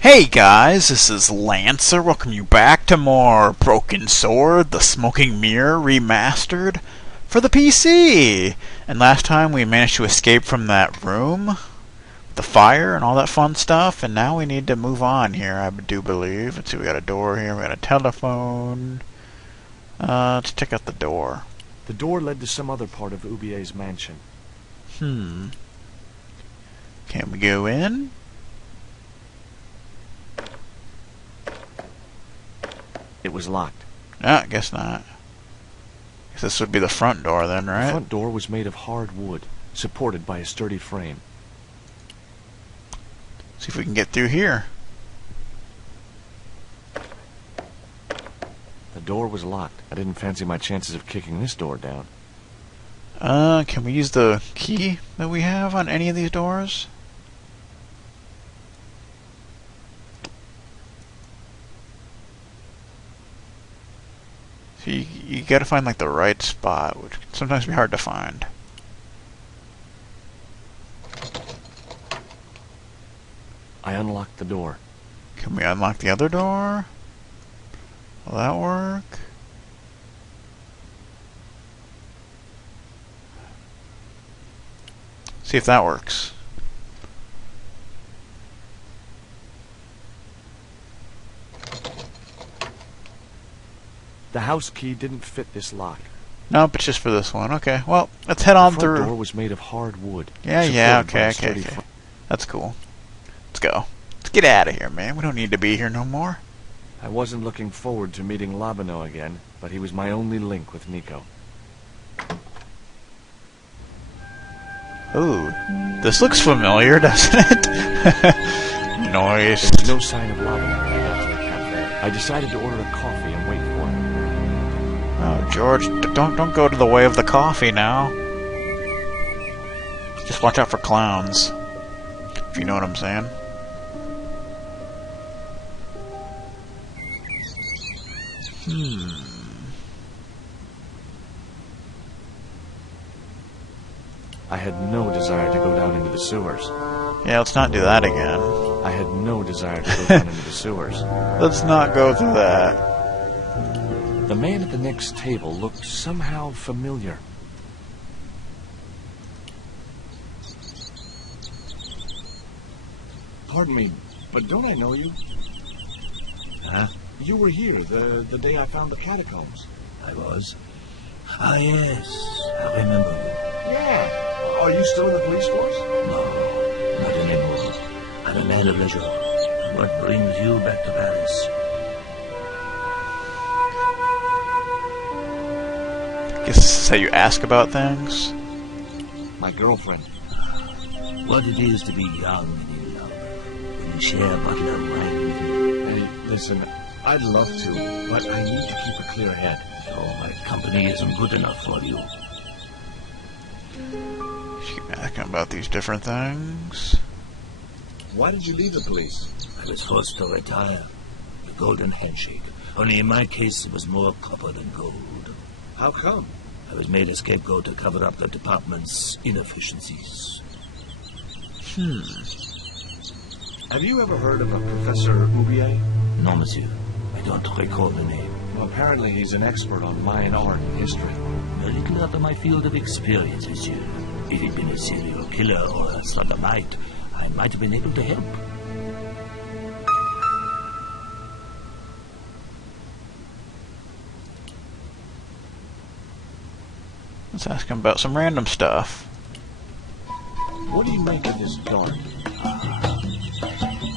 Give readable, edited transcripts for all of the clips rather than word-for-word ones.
Hey guys, this is Lancer. Welcome you back to more Broken Sword, the Smoking Mirror Remastered for the PC. And last time we managed to escape from that room, the fire and all that fun stuff, and now we need to move on here, I do believe. Let's see, we got a door here, we got a telephone. Let's check out the door. The door led to some other part of Ubier's mansion. Can we go in? It was locked. I guess not. Guess this would be the front door then, right? The front door was made of hard wood, supported by a sturdy frame. See if we can get through here. The door was locked. I didn't fancy my chances of kicking this door down. Can we use the key that we have on any of these doors? So you gotta find like the right spot, which can sometimes be hard to find. I unlocked the door. Can we unlock the other door? Will that work? See if that works. The house key didn't fit this lock. Nope, it's just for this one. Okay, well, let's head on through. The front door was made of hard wood. Yeah, okay. That's cool. Let's go. Let's get out of here, man. We don't need to be here no more. I wasn't looking forward to meeting Lobineau again, but he was my only link with Nico. Ooh, this looks familiar, doesn't it? Noise. There was no sign of Lobineau when I got to the cafe. I decided to order a coffee and wait for him. Oh, George, don't go to the way of the coffee now. Just watch out for clowns, if you know what I'm saying. I had no desire to go down into the sewers. Yeah, let's not do that again. I had no desire to go down into the sewers. Let's not go through that. The man at the next table looked somehow familiar. Pardon me, but don't I know you? Huh? You were here the day I found the catacombs. I was. Ah, yes. I remember you. Yeah. Are you still in the police force? No, not anymore. I'm a man of leisure. What brings you back to Paris? Guess this is how you ask about things. My girlfriend. What it is to be young and in love. When you share a bottle of wine with me. Hey, listen, I'd love to, but I need to keep a clear head. So my company isn't good enough for you. She keep asking about these different things. Why did you leave the police? I was forced to retire. The golden handshake. Only in my case it was more copper than gold. How come? I was made a scapegoat to cover up the department's inefficiencies. Have you ever heard of a Professor Ubier? No, monsieur. I don't recall the name. Well, apparently he's an expert on Mayan art and history. A little out of my field of experience, monsieur. If he'd been a serial killer or a sodomite, I might have been able to help. Let's ask him about some random stuff. What do you make of this dark?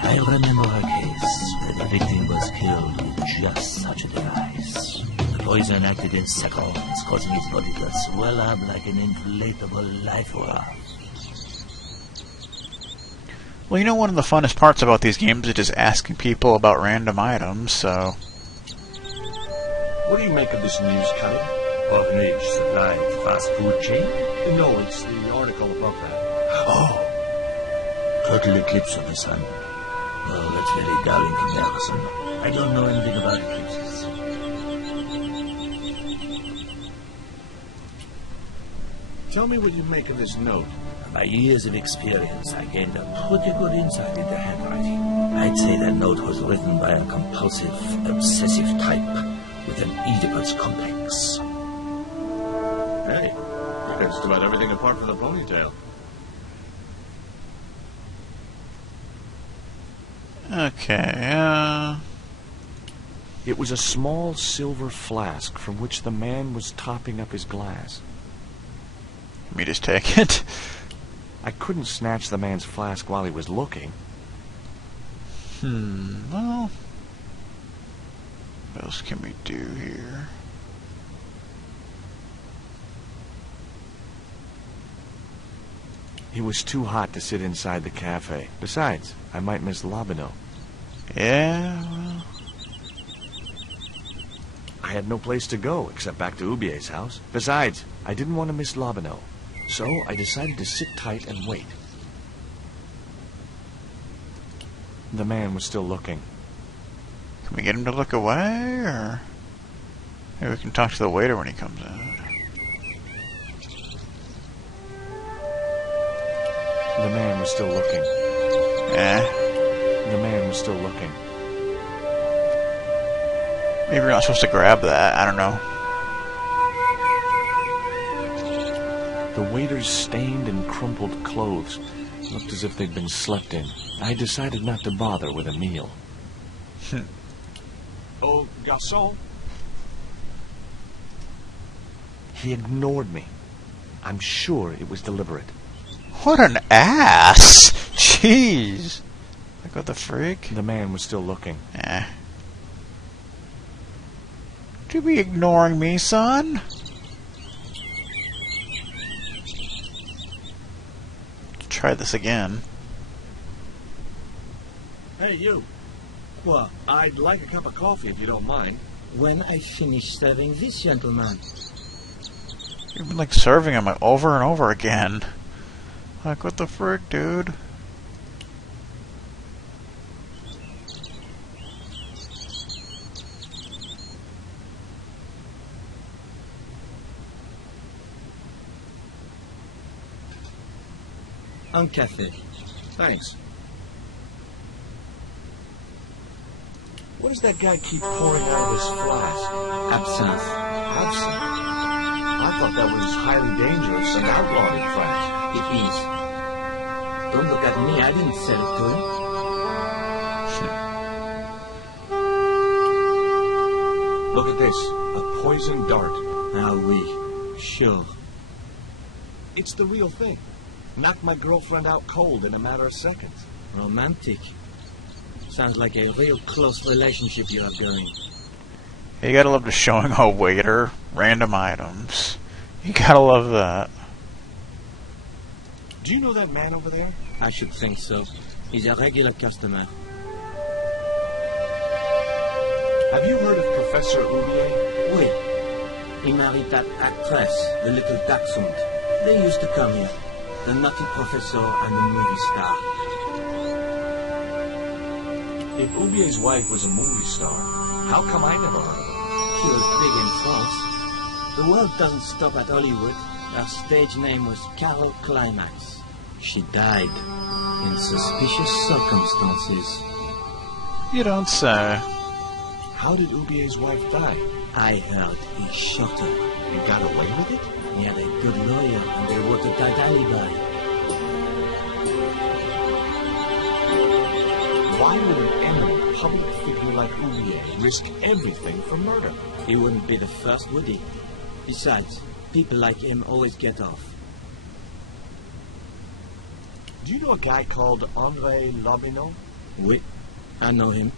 I remember a case where the victim was killed with just such a device. The poison acted in seconds, causing his body to swell up like an inflatable life raft. Well, you know, one of the funnest parts about these games is just asking people about random items, so... What do you make of this news cutting? Orphanage supply fast food chain? No, it's the article above that. Oh! Total eclipse of the sun. Oh, that's very dull in comparison. I don't know anything about eclipses. Tell me what you make of this note. By years of experience, I gained a pretty good insight into handwriting. I'd say that note was written by a compulsive, obsessive type with an Oedipus complex. Hey, just about everything apart from the ponytail. Okay, It was a small silver flask from which the man was topping up his glass. let me just take it. I couldn't snatch the man's flask while he was looking. Well, what else can we do here? It was too hot to sit inside the cafe. Besides, I might miss Lobineau. Yeah, well, I had no place to go except back to Ubier's house. Besides, I didn't want to miss Lobineau. So I decided to sit tight and wait. The man was still looking. can we get him to look away, or maybe we can talk to the waiter when he comes out? The man was still looking. The man was still looking. Maybe we're not supposed to grab that, I don't know. The waiter's stained and crumpled clothes looked as if they'd been slept in. I decided not to bother with a meal. Oh, garçon. He ignored me. I'm sure it was deliberate. What an ass! Jeez! Like, what the freak? The man was still looking. Would you be ignoring me, son? Try this again. Hey, you. What? I'd like a cup of coffee if you don't mind. When I finish serving this gentleman. You've been, like, serving him, like, over and over again. Like, what the frick, dude? Un café. Thanks. What does that guy keep pouring out of his flask? Absinthe. Absinthe? I thought that was highly dangerous and outlawed in France. It is. Don't look at me, I didn't sell it to him. Look at this. A poison dart. Ah oui. Sure. It's the real thing. Knocked my girlfriend out cold in a matter of seconds. Romantic. Sounds like a real close relationship you have going. You gotta love just showing a waiter random items. You gotta love that. Do you know that man over there? I should think so. He's a regular customer. Have you heard of Professor Ubier? Oui. He married that actress, the little dachshund. They used to come here. The nutty professor and the movie star. If Ubier's wife was a movie star, how come I never heard of her? She was big in France. The world doesn't stop at Hollywood. Her stage name was Carol Climax. She died in suspicious circumstances. You don't say. How did Ubier's wife die? I heard he shot her. You got away with it? He had a good lawyer and they wrote a tight alibi. Why would an eminent public figure like Ubier risk everything for murder? He wouldn't be the first, would he? Besides, people like him always get off. Do you know a guy called Andre Lobineau? Oui, I know him.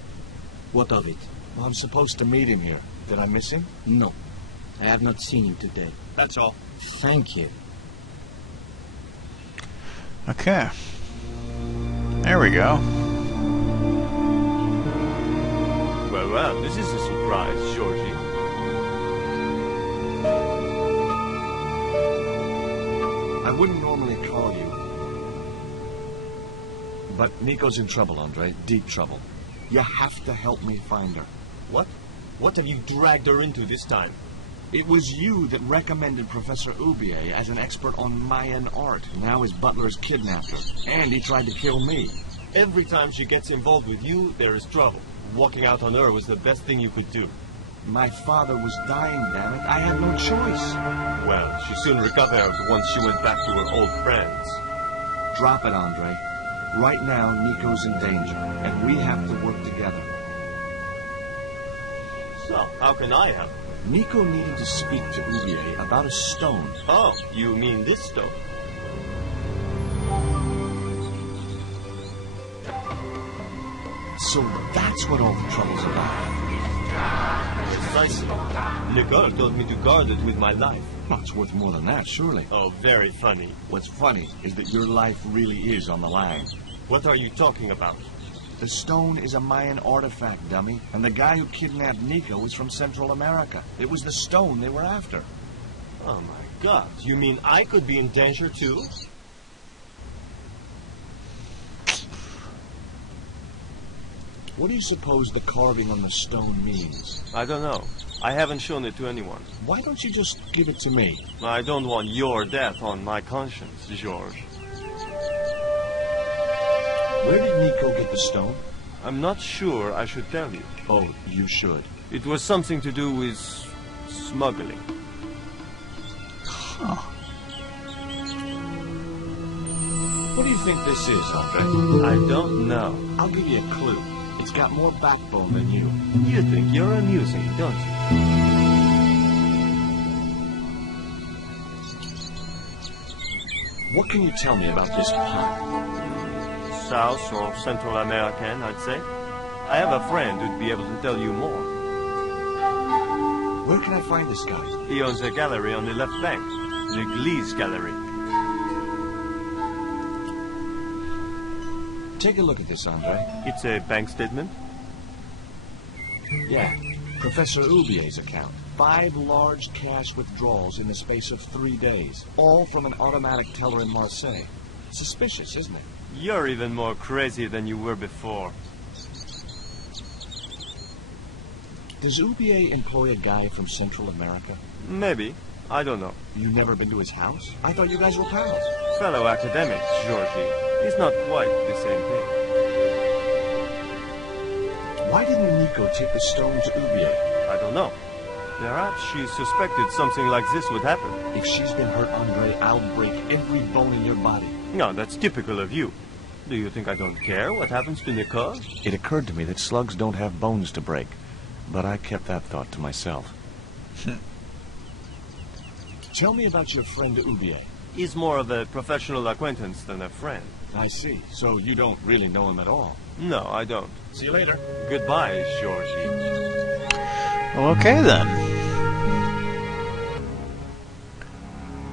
What of it? Well, I'm supposed to meet him here. Did I miss him? No, I have not seen him today. That's all. Thank you. Okay. There we go. Well, this is a surprise, Georgie. I wouldn't normally call you. But Nico's in trouble, Andre. Deep trouble. You have to help me find her. What? What have you dragged her into this time? It was you that recommended Professor Ubier as an expert on Mayan art. Now his butler's kidnapped her. And he tried to kill me. Every time she gets involved with you, there is trouble. Walking out on her was the best thing you could do. My father was dying, damn it. I had no choice. Well, she soon recovered once she went back to her old friends. Drop it, Andre. Right now, Nico's in danger, and we have to work together. So, how can I help? Nico needed to speak to Ubier about a stone. Oh, you mean this stone? So that's what all the trouble's about. Precisely. Nicole told me to guard it with my life. Well, it's worth more than that, surely. Oh, very funny. What's funny is that your life really is on the line. What are you talking about? The stone is a Mayan artifact, dummy, and the guy who kidnapped Nico is from Central America. It was the stone they were after. Oh my God, you mean I could be in danger too? What do you suppose the carving on the stone means? I don't know. I haven't shown it to anyone. Why don't you just give it to me? I don't want your death on my conscience, George. Where did Nico get the stone? I'm not sure I should tell you. Oh, you should. It was something to do with smuggling. Huh. What do you think this is, Andre? I don't know. I'll give you a clue. It's got more backbone than you. You think you're amusing, don't you? What can you tell me about this plant? South or Central American, I'd say. I have a friend who'd be able to tell you more. Where can I find this guy? He owns a gallery on the left bank, the Glease Gallery. Take a look at this, Andre. It's a bank statement. Yeah, Professor Ubier's account. 5 large cash withdrawals in the space of 3 days, all from an automatic teller in Marseille. Suspicious, isn't it? You're even more crazy than you were before. Does Ubier employ a guy from Central America? Maybe. I don't know. You never been to his house? I thought you guys were pals. Fellow academics, Georgie. It's not quite the same thing. Why didn't Nico take the stone to Ubier? I don't know. Perhaps she suspected something like this would happen. If she's been hurt, Andre, I'll break every bone in your body. No, that's typical of you. Do you think I don't care what happens to Nicole? It occurred to me that slugs don't have bones to break, but I kept that thought to myself. Tell me about your friend Ubier. He's more of a professional acquaintance than a friend. I see. So you don't really know him at all. No, I don't. See you later. Goodbye, Georgie. Well, okay then.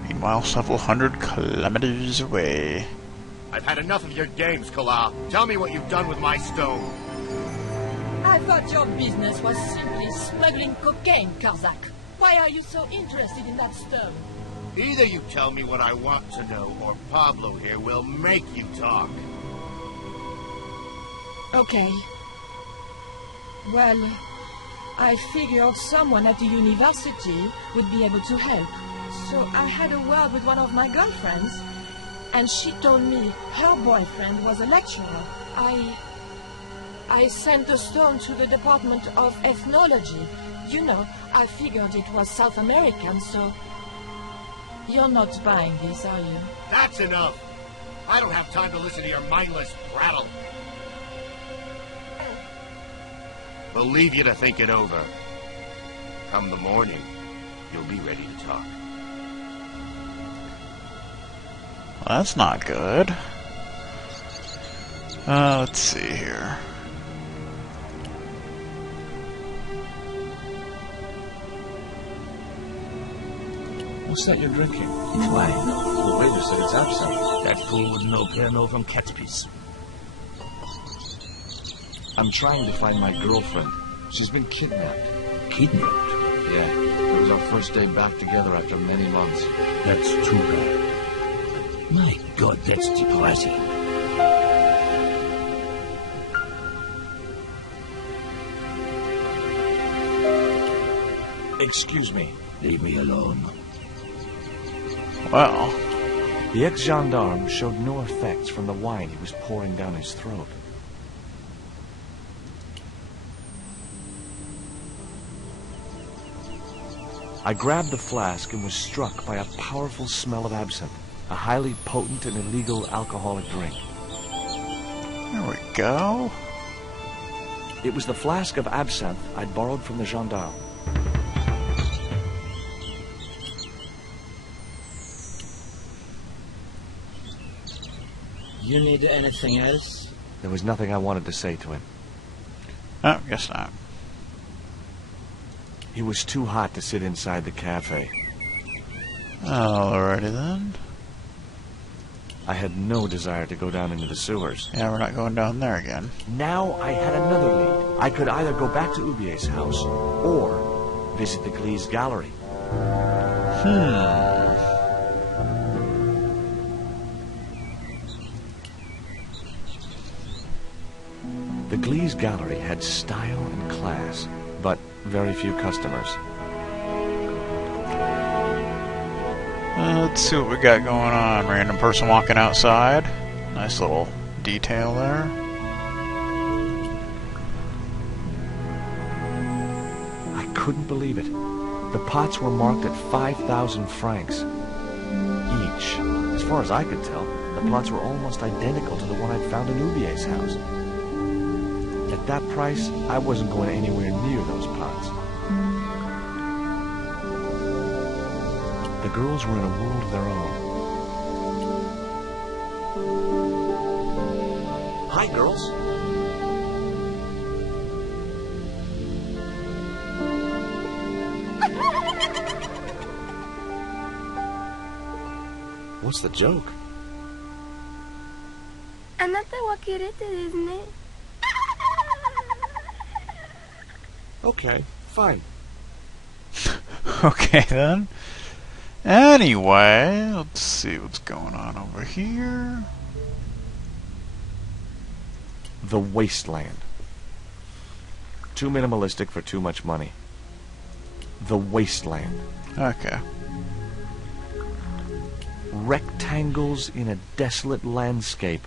Meanwhile, several hundred kilometers away. I've had enough of your games, Kala. Tell me what you've done with my stone. I thought your business was simply smuggling cocaine, Karzak. Why are you so interested in that stone? Either you tell me what I want to know, or Pablo here will make you talk. Okay. Well, I figured someone at the university would be able to help. So I had a word with one of my girlfriends, and she told me her boyfriend was a lecturer. I sent the stone to the Department of Ethnology. You know, I figured it was South American, so... You're not buying this, are you? That's enough! I don't have time to listen to your mindless prattle. We'll leave you to think it over. Come the morning, you'll be ready to talk. Well, that's not good. Let's see here. What's that you're drinking? It's wine. The waiter said it's absinthe. That fool would know Pernod from cat's piece. I'm trying to find my girlfriend. She's been kidnapped. Kidnapped? Yeah, it was our first day back together after many months. That's too bad. My God, that's depressing. Excuse me. Leave me alone. Well, The ex-gendarme showed no effects from the wine he was pouring down his throat. I grabbed the flask and was struck by a powerful smell of absinthe, a highly potent and illegal alcoholic drink. There we go. It was the flask of absinthe I'd borrowed from the gendarme. You need anything else? There was nothing I wanted to say to him. Oh, guess not. He was too hot to sit inside the cafe. Alrighty then. I had no desire to go down into the sewers. Yeah, we're not going down there again. Now I had another lead. I could either go back to Ubier's house or visit the Glease Gallery. The Glease Gallery had style and class, but very few customers. Let's see what we got going on. Random person walking outside. Nice little detail there. I couldn't believe it. The pots were marked at 5,000 francs each. As far as I could tell, the plots were almost identical to the one I'd found in Ubier's house. At that price, I wasn't going anywhere near those pots. The girls were in a world of their own. Hi, girls. What's the joke? あなたはキレてですね。 Okay, fine. Okay then. Anyway, let's see what's going on over here. The Wasteland. Too minimalistic for too much money. The Wasteland. Okay. Rectangles in a desolate landscape.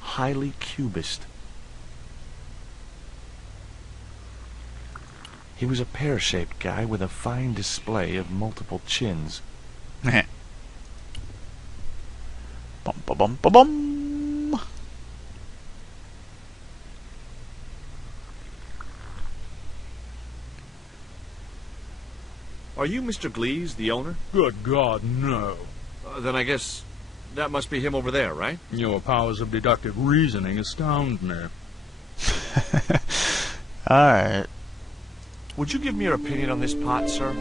Highly cubist. He was a pear-shaped guy with a fine display of multiple chins. Bum ba bum ba bum. Are you Mr. Glease, the owner? Good God, no. Then I guess that must be him over there, right? Your powers of deductive reasoning astound me. Alright. Would you give me your opinion on this pot, sir?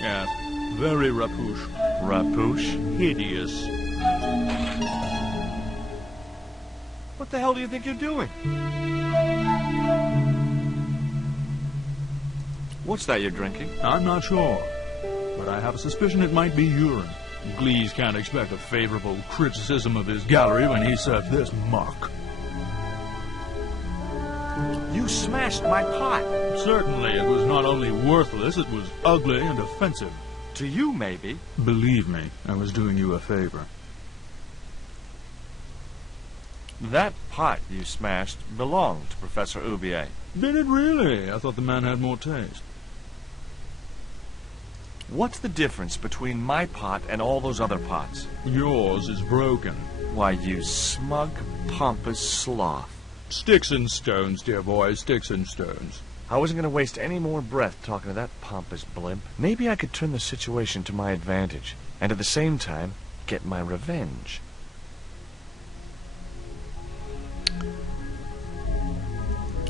Yes. Very rapouche. Rapouche? Hideous. What the hell do you think you're doing? What's that you're drinking? I'm not sure, but I have a suspicion it might be urine. Glease can't expect a favorable criticism of his gallery when he served this muck. You smashed my pot. Certainly, it was not only worthless, it was ugly and offensive. To you, maybe. Believe me, I was doing you a favor. That pot you smashed belonged to Professor Ubier. Did it really? I thought the man had more taste. What's the difference between my pot and all those other pots? Yours is broken. Why, you smug, pompous sloth. Sticks and stones, dear boy, sticks and stones. I wasn't going to waste any more breath talking to that pompous blimp. Maybe I could turn the situation to my advantage, and at the same time, get my revenge.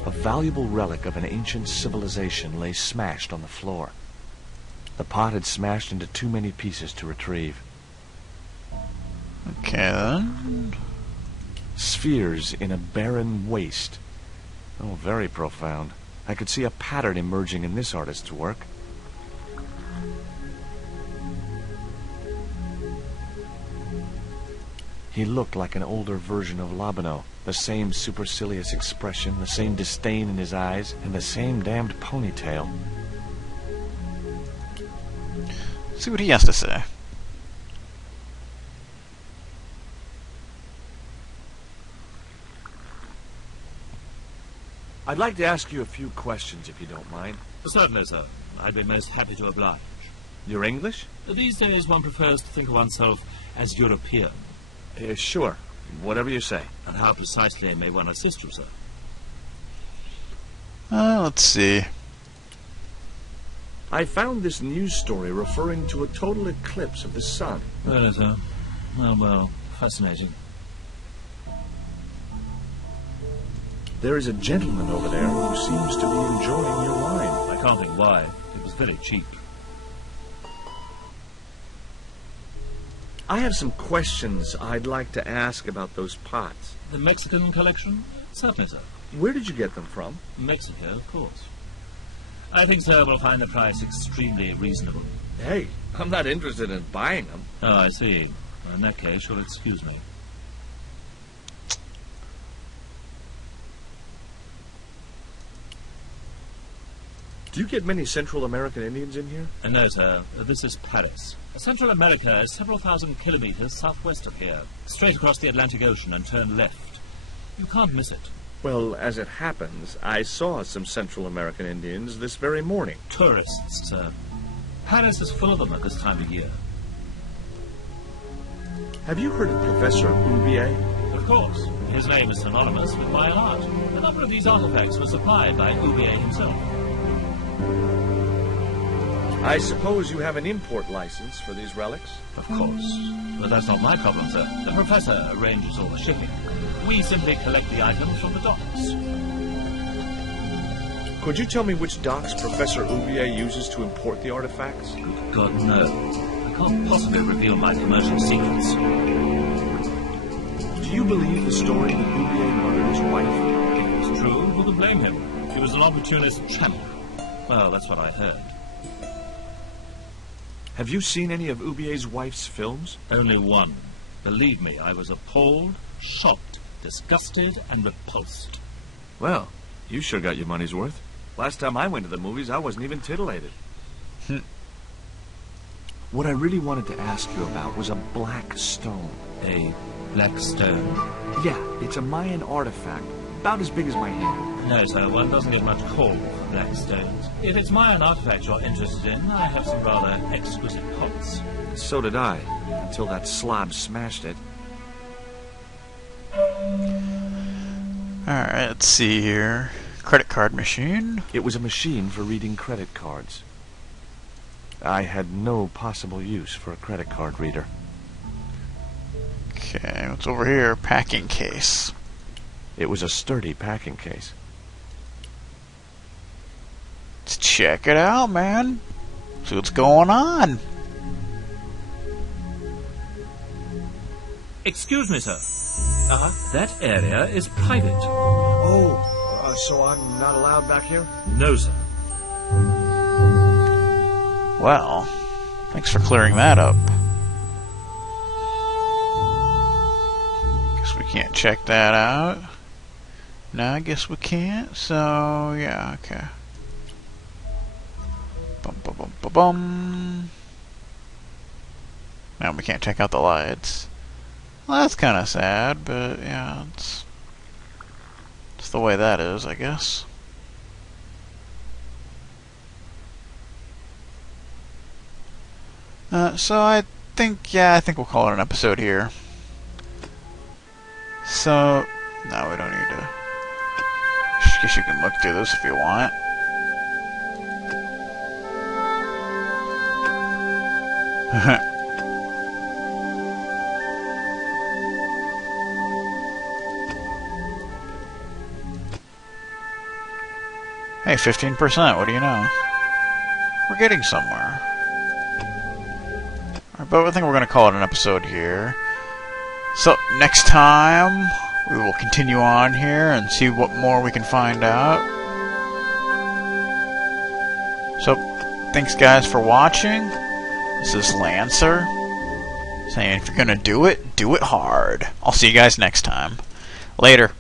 A valuable relic of an ancient civilization lay smashed on the floor. The pot had smashed into too many pieces to retrieve. Okay then. Spheres in a barren waste. Oh, very profound. I could see a pattern emerging in this artist's work. He looked like an older version of Lobineau. The same supercilious expression, the same disdain in his eyes, and the same damned ponytail. See what he has to say. I'd like to ask you a few questions, if you don't mind. Certainly, sir. I'd be most happy to oblige. You're English? These days one prefers to think of oneself as European. Sure. Whatever you say. And how precisely may one assist you, sir? Let's see. I found this news story referring to a total eclipse of the sun. Really, sir? Well, fascinating. There is a gentleman over there who seems to be enjoying your wine. I can't think why. It was very cheap. I have some questions I'd like to ask about those pots. The Mexican collection? Certainly, sir. Where did you get them from? Mexico, of course. I think, sir, we'll find the price extremely reasonable. Hey, I'm not interested in buying them. Oh, I see. In that case, you'll excuse me. Do you get many Central American Indians in here? No, sir. This is Paris. Central America is several thousand kilometers southwest of here, straight across the Atlantic Ocean and turn left. You can't miss it. Well, as it happens, I saw some Central American Indians this very morning. Tourists, sir. Paris is full of them at this time of year. Have you heard of Professor Oubier? Of course. His name is synonymous with Mayan art. A number of these artifacts were supplied by Oubier himself. I suppose you have an import license for these relics? Of course. But that's not my problem, sir. The professor arranges all the shipping. We simply collect the items from the docks. Could you tell me which docks Professor Oubier uses to import the artifacts? God, no. I can't possibly reveal my commercial secrets. Do you believe the story that Oubier murdered his wife? It's true. Who could blame him? He was an opportunist champ. Well, that's what I heard. Have you seen any of Oubier's wife's films? Only one. Believe me, I was appalled, shocked, disgusted, and repulsed. Well, you sure got your money's worth. Last time I went to the movies, I wasn't even titillated. What I really wanted to ask you about was a black stone. A black stone? Yeah, it's a Mayan artifact, about as big as my hand. No, sir, one doesn't get much call for black stones. If it's Mayan artifact you're interested in, I have some rather exquisite pots. So did I, until that slob smashed it. Alright, let's see here. Credit card machine. It was a machine for reading credit cards. I had no possible use for a credit card reader. Okay, what's over here? Packing case. It was a sturdy packing case. Let's check it out, man. See what's going on. Excuse me, sir. That area is private. Oh, so I'm not allowed back here? No, sir. Well, thanks for clearing that up. Guess we can't check that out. No, I guess we can't, so yeah, okay. Bum bum bum bum bum. Now we can't check out the lights. Well, that's kind of sad, but yeah, it's the way that is, I guess. So I think we'll call it an episode here. So, no, we don't need to. I guess you can look through this if you want. Hey, 15%, what do you know? We're getting somewhere. Alright, but I think we're going to call it an episode here. So, next time, we will continue on here and see what more we can find out. So, thanks guys for watching. This is Lancer, Saying if you're gonna do it hard. I'll see you guys next time. Later.